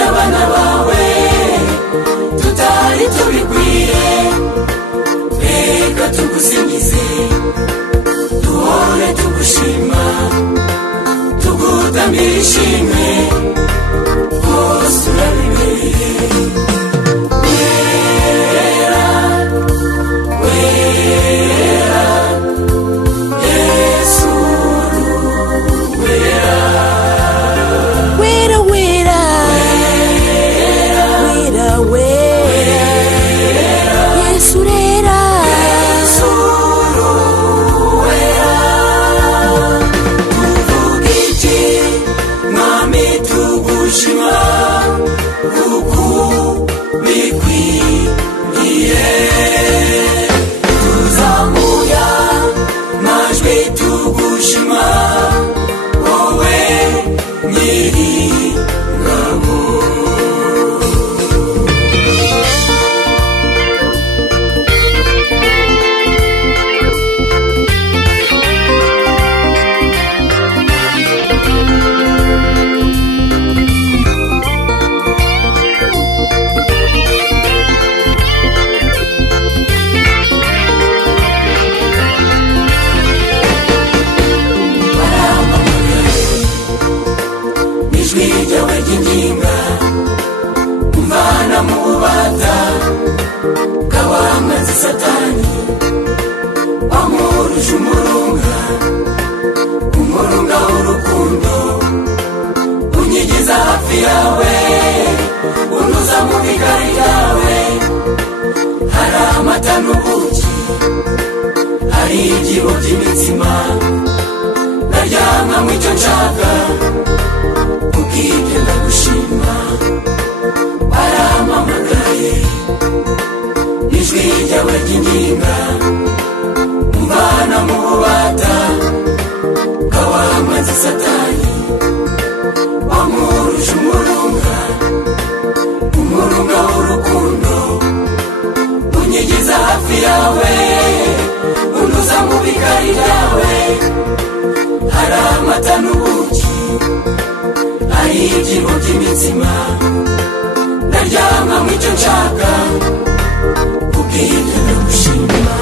wagize abana bawe tutari tubikwiye, reka tugusingize duhore tugushima, tugutambira ishimwe hose urabibereye. Satani amuruje umurunga w'urukundo, unyigiza hafi yawe, unuza mu bigari yawe. Hari amata n'ubuki, hari igihu by'imitsima, naryama mu icyo nshaka, kubw'ibyo ndagushima. Barampamagaye ijwi ryawe ry'inginga, umvana mu bubata bw'abamanzi Satani wamuruje umurunga w'urukundo, unyigiza hafi yawe, unuza mu bigari byawe. Hari amata n'ubuki, hari ibyimbo by'imitsima, naryama mu icyo nshaka, kubw'ibyo ndagushima.